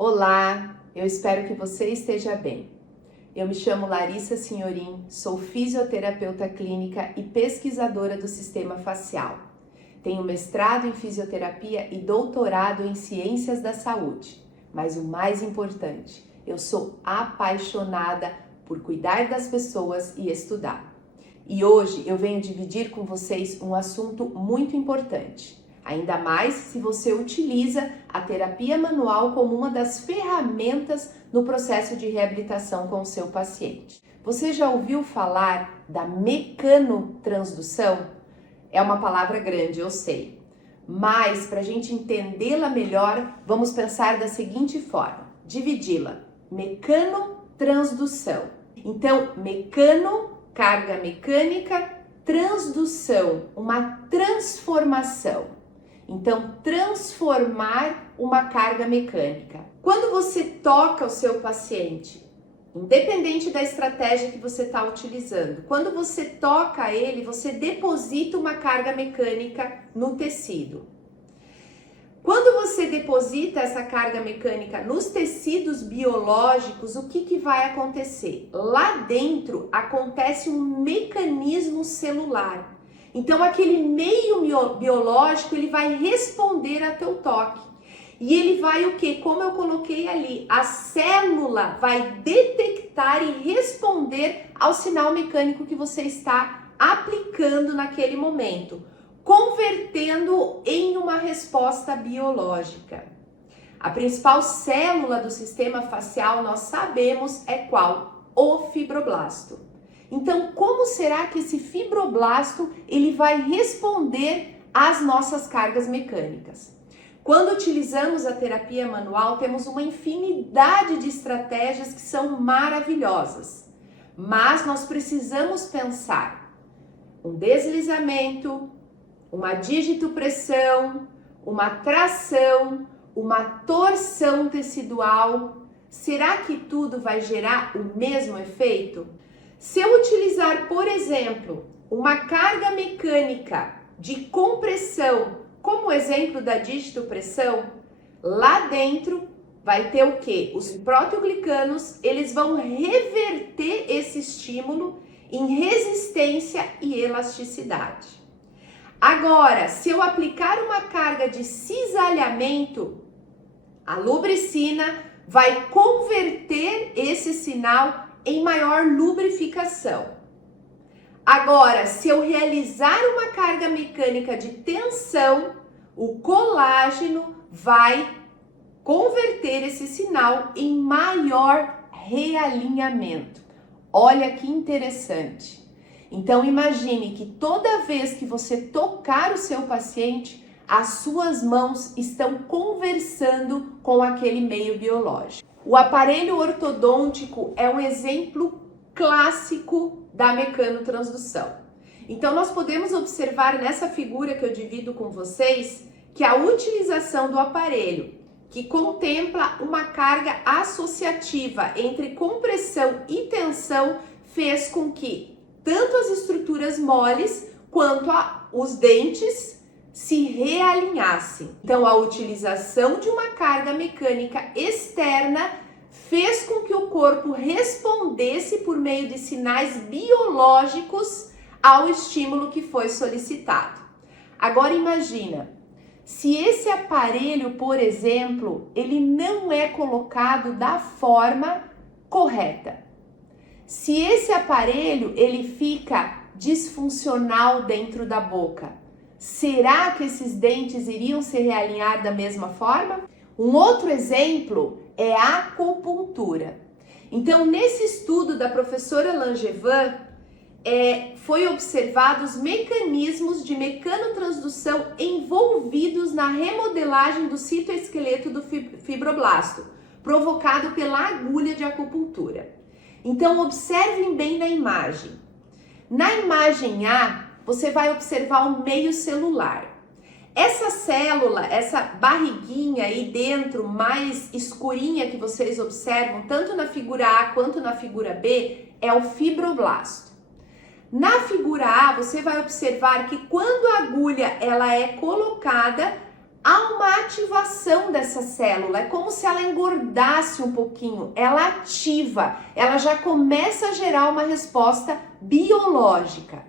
Olá, eu espero que você esteja bem. Eu me chamo Larissa Senhorim, sou fisioterapeuta clínica e pesquisadora do sistema facial. Tenho mestrado em fisioterapia e doutorado em ciências da saúde. Mas o mais importante, eu sou apaixonada por cuidar das pessoas e estudar. E hoje eu venho dividir com vocês um assunto muito importante. Ainda mais se você utiliza a terapia manual como uma das ferramentas no processo de reabilitação com o seu paciente. Você já ouviu falar da mecanotransdução? É uma palavra grande, eu sei. Mas para a gente entendê-la melhor, vamos pensar da seguinte forma: dividi-la. Mecanotransdução. Então, mecano, carga mecânica, transdução, uma transformação. Então, transformar uma carga mecânica. Quando você toca o seu paciente, independente da estratégia que você está utilizando, quando você toca ele, você deposita uma carga mecânica no tecido. Quando você deposita essa carga mecânica nos tecidos biológicos, o que vai acontecer? Lá dentro acontece um mecanismo celular. Então, aquele meio biológico, ele vai responder a teu toque. E ele vai o quê? Como eu coloquei ali, a célula vai detectar e responder ao sinal mecânico que você está aplicando naquele momento, convertendo em uma resposta biológica. A principal célula do sistema facial, nós sabemos, é qual? O fibroblasto. Então, como será que esse fibroblasto ele vai responder às nossas cargas mecânicas? Quando utilizamos a terapia manual, temos uma infinidade de estratégias que são maravilhosas, mas nós precisamos pensar um deslizamento, uma digitopressão, uma tração, uma torção tecidual. Será que tudo vai gerar o mesmo efeito? Se eu utilizar, por exemplo, uma carga mecânica de compressão, como exemplo da digitopressão, lá dentro vai ter o quê? Os proteoglicanos, eles vão reverter esse estímulo em resistência e elasticidade. Agora, se eu aplicar uma carga de cisalhamento, a lubricina vai converter esse sinal em maior lubrificação. Agora, se eu realizar uma carga mecânica de tensão, o colágeno vai converter esse sinal em maior realinhamento. Olha que interessante. Então, imagine que toda vez que você tocar o seu paciente, as suas mãos estão conversando com aquele meio biológico. O aparelho ortodôntico é um exemplo clássico da mecanotransdução. Então, nós podemos observar nessa figura que eu divido com vocês que a utilização do aparelho, que contempla uma carga associativa entre compressão e tensão, fez com que tanto as estruturas moles quanto os dentes se realinhassem. Então, a utilização de uma carga mecânica externa fez com que o corpo respondesse por meio de sinais biológicos ao estímulo que foi solicitado. Agora imagina, se esse aparelho, por exemplo, ele não é colocado da forma correta. Se esse aparelho ele fica disfuncional dentro da boca, será que esses dentes iriam se realinhar da mesma forma? Um outro exemplo é a acupuntura. Então, nesse estudo da professora Langevin, foi observado os mecanismos de mecanotransdução envolvidos na remodelagem do citoesqueleto do fibroblasto, provocado pela agulha de acupuntura. Então, observem bem na imagem. Na imagem A, você vai observar o meio celular. Essa célula, essa barriguinha aí dentro, mais escurinha que vocês observam, tanto na figura A quanto na figura B, é o fibroblasto. Na figura A, você vai observar que quando a agulha ela é colocada, há uma ativação dessa célula, é como se ela engordasse um pouquinho, ela ativa, ela já começa a gerar uma resposta biológica.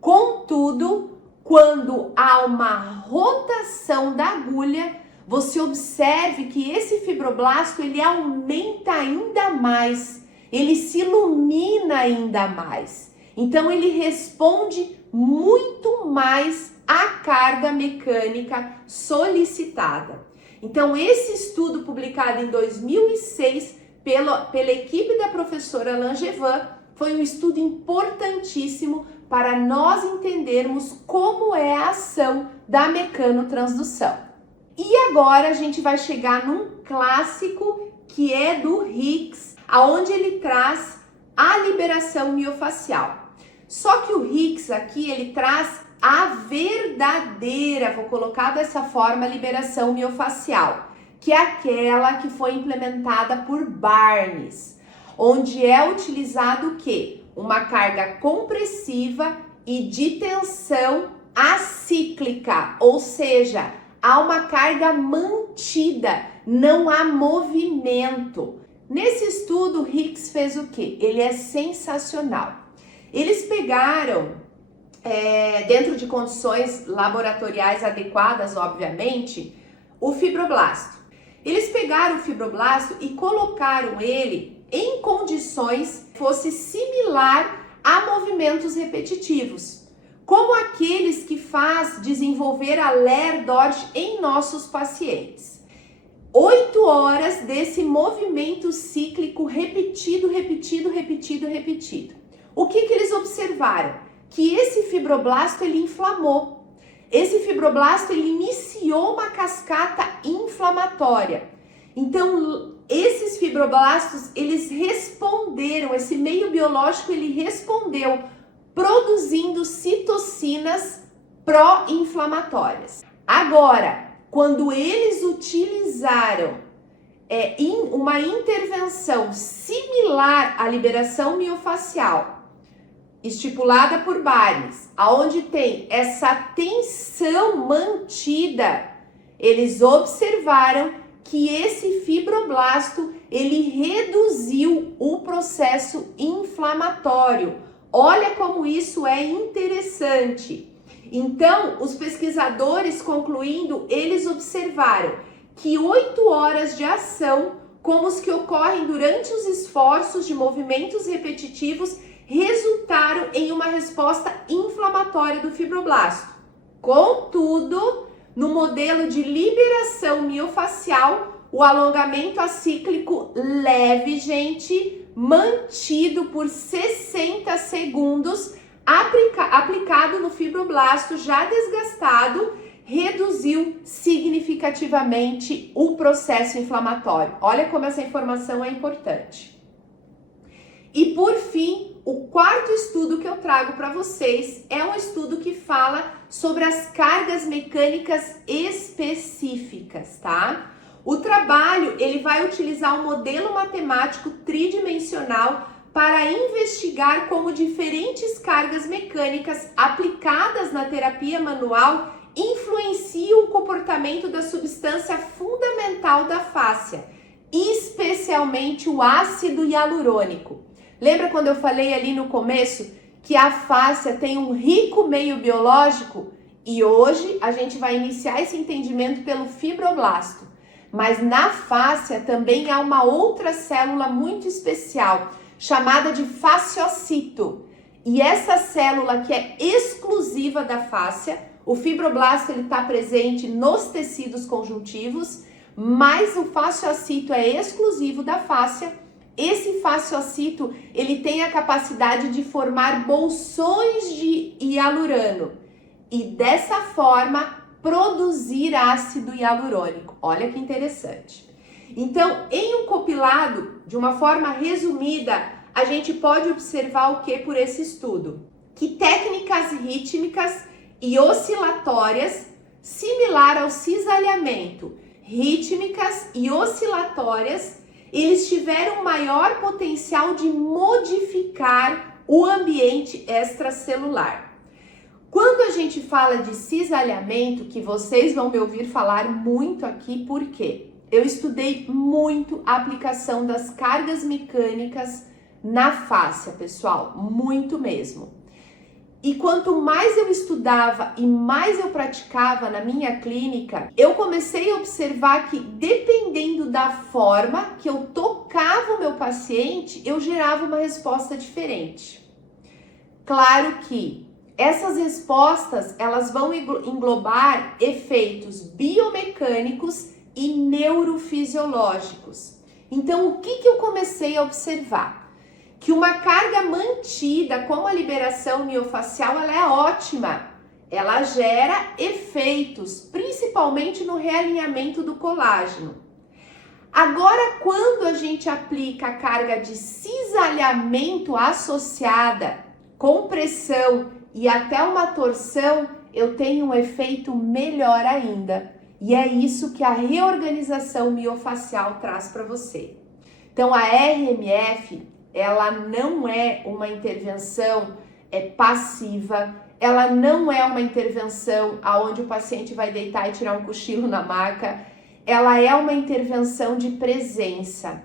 Contudo, quando há uma rotação da agulha, você observe que esse fibroblasto ele aumenta ainda mais, ele se ilumina ainda mais. Então ele responde muito mais à carga mecânica solicitada. Então esse estudo publicado em 2006 pela equipe da professora Langevin foi um estudo importantíssimo para nós entendermos como é a ação da mecanotransdução. E agora a gente vai chegar num clássico que é do Hicks, aonde ele traz a liberação miofascial. Só que o Hicks aqui ele traz a verdadeira, vou colocar dessa forma, liberação miofascial, que é aquela que foi implementada por Barnes, onde é utilizado o quê? Uma carga compressiva e de tensão acíclica, ou seja, há uma carga mantida, não há movimento. Nesse estudo, Hicks fez o quê? Ele é sensacional. Eles pegaram, dentro de condições laboratoriais adequadas, obviamente, o fibroblasto. Eles pegaram o fibroblasto e colocaram ele em condições que fosse similar a movimentos repetitivos, como aqueles que faz desenvolver a Ler-Dort em nossos pacientes. 8 horas desse movimento cíclico repetido. O que eles observaram? Que esse fibroblasto ele inflamou. Esse fibroblasto ele iniciou uma cascata inflamatória. Então, esses fibroblastos, eles responderam, esse meio biológico ele respondeu produzindo citocinas pró-inflamatórias. Agora, quando eles utilizaram uma intervenção similar à liberação miofascial, estipulada por Barnes, aonde tem essa tensão mantida, eles observaram que esse fibroblasto ele reduziu o processo inflamatório. Olha como isso é interessante. Então, os pesquisadores concluindo, eles observaram que 8 horas de ação, como os que ocorrem durante os esforços de movimentos repetitivos, resultaram em uma resposta inflamatória do fibroblasto. Contudo, no modelo de liberação miofascial, o alongamento acíclico leve, gente, mantido por 60 segundos, aplicado no fibroblasto já desgastado, reduziu significativamente o processo inflamatório. Olha como essa informação é importante. E por fim, o quarto estudo que eu trago para vocês é um estudo que fala sobre as cargas mecânicas específicas, tá? O trabalho, ele vai utilizar um modelo matemático tridimensional para investigar como diferentes cargas mecânicas aplicadas na terapia manual influenciam o comportamento da substância fundamental da fáscia, especialmente o ácido hialurônico. Lembra quando eu falei ali no começo que a fáscia tem um rico meio biológico? E hoje a gente vai iniciar esse entendimento pelo fibroblasto. Mas na fáscia também há uma outra célula muito especial, chamada de fasciocito. E essa célula que é exclusiva da fáscia, o fibroblasto ele está presente nos tecidos conjuntivos, mas o fasciocito é exclusivo da fáscia. Esse fasciocito, ele tem a capacidade de formar bolsões de hialurano e dessa forma produzir ácido hialurônico. Olha que interessante. Então, em um compilado, de uma forma resumida, a gente pode observar o que por esse estudo? Que técnicas rítmicas e oscilatórias, similar ao cisalhamento, rítmicas e oscilatórias, eles tiveram maior potencial de modificar o ambiente extracelular. Quando a gente fala de cisalhamento, que vocês vão me ouvir falar muito aqui, por quê? Eu estudei muito a aplicação das cargas mecânicas na fáscia, pessoal, muito mesmo. E quanto mais eu estudava e mais eu praticava na minha clínica, eu comecei a observar que dependendo da forma que eu tocava o meu paciente, eu gerava uma resposta diferente. Claro que essas respostas, elas vão englobar efeitos biomecânicos e neurofisiológicos. Então, o que eu comecei a observar? Que uma carga mantida, como a liberação miofascial, ela é ótima. Ela gera efeitos, principalmente no realinhamento do colágeno. Agora, quando a gente aplica a carga de cisalhamento associada, compressão e até uma torção, eu tenho um efeito melhor ainda. E é isso que a reorganização miofascial traz para você. Então, a RMF, ela não é uma intervenção passiva, ela não é uma intervenção onde o paciente vai deitar e tirar um cochilo na maca, ela é uma intervenção de presença,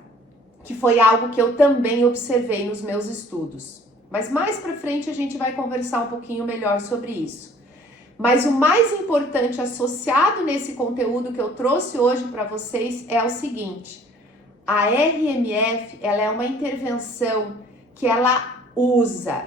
que foi algo que eu também observei nos meus estudos. Mas mais para frente a gente vai conversar um pouquinho melhor sobre isso. Mas o mais importante associado nesse conteúdo que eu trouxe hoje para vocês é o seguinte: a RMF, ela é uma intervenção que ela usa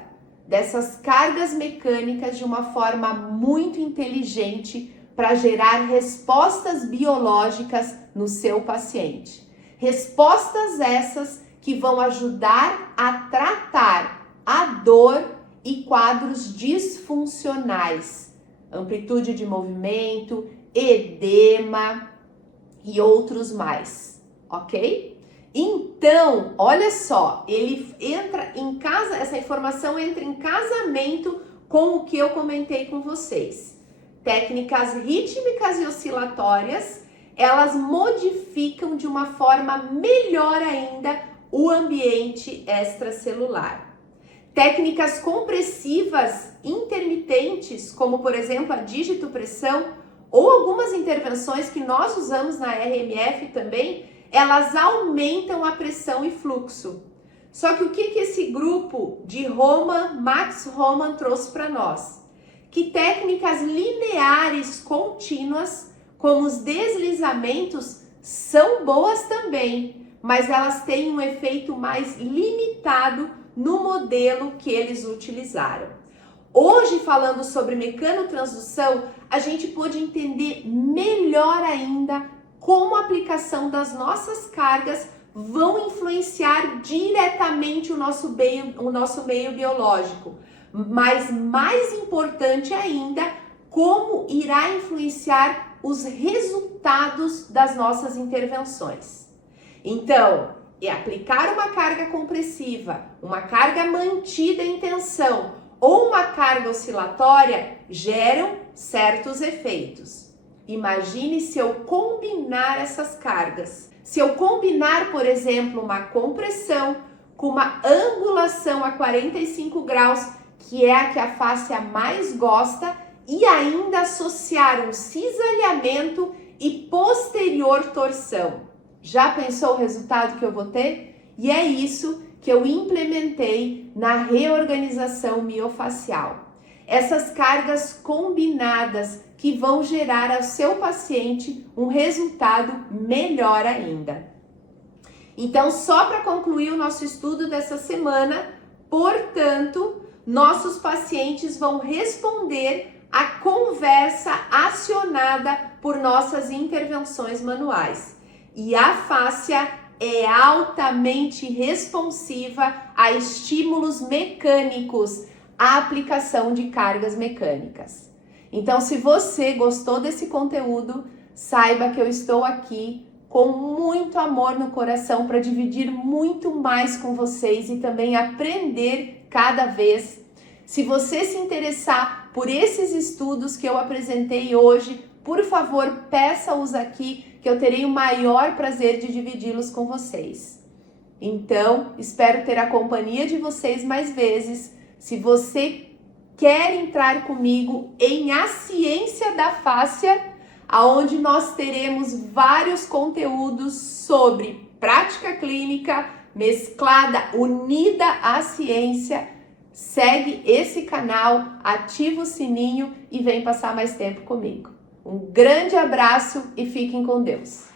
dessas cargas mecânicas de uma forma muito inteligente para gerar respostas biológicas no seu paciente. Respostas essas que vão ajudar a tratar a dor e quadros disfuncionais, amplitude de movimento, edema e outros mais, ok? Então, olha só, ele entra em casa, essa informação entra em casamento com o que eu comentei com vocês. Técnicas rítmicas e oscilatórias, elas modificam de uma forma melhor ainda o ambiente extracelular. Técnicas compressivas intermitentes, como por exemplo a digitopressão, ou algumas intervenções que nós usamos na RMF também, elas aumentam a pressão e fluxo. Só que o que esse grupo de Max Roman trouxe para nós? Que técnicas lineares contínuas, como os deslizamentos, são boas também, mas elas têm um efeito mais limitado no modelo que eles utilizaram. Hoje, falando sobre mecanotransdução, a gente pôde entender melhor ainda como a aplicação das nossas cargas vão influenciar diretamente o nosso meio biológico. Mas mais importante ainda, como irá influenciar os resultados das nossas intervenções. Então, aplicar uma carga compressiva, uma carga mantida em tensão ou uma carga oscilatória geram certos efeitos. Imagine se eu combinar essas cargas. Se eu combinar, por exemplo, uma compressão com uma angulação a 45 graus, que é a que a fáscia mais gosta, e ainda associar um cisalhamento e posterior torção. Já pensou o resultado que eu vou ter? E é isso que eu implementei na reorganização miofascial. Essas cargas combinadas que vão gerar ao seu paciente um resultado melhor ainda. Então, só para concluir o nosso estudo dessa semana, portanto, nossos pacientes vão responder à conversa acionada por nossas intervenções manuais. E a fáscia é altamente responsiva a estímulos mecânicos, a aplicação de cargas mecânicas. Então, se você gostou desse conteúdo, saiba que eu estou aqui com muito amor no coração para dividir muito mais com vocês e também aprender cada vez. Se você se interessar por esses estudos que eu apresentei hoje, por favor, peça-os aqui, que eu terei o maior prazer de dividi-los com vocês. Então, espero ter a companhia de vocês mais vezes. Se você quer entrar comigo em A Ciência da Fáscia, aonde nós teremos vários conteúdos sobre prática clínica mesclada, unida à ciência. Segue esse canal, ativa o sininho e vem passar mais tempo comigo. Um grande abraço e fiquem com Deus.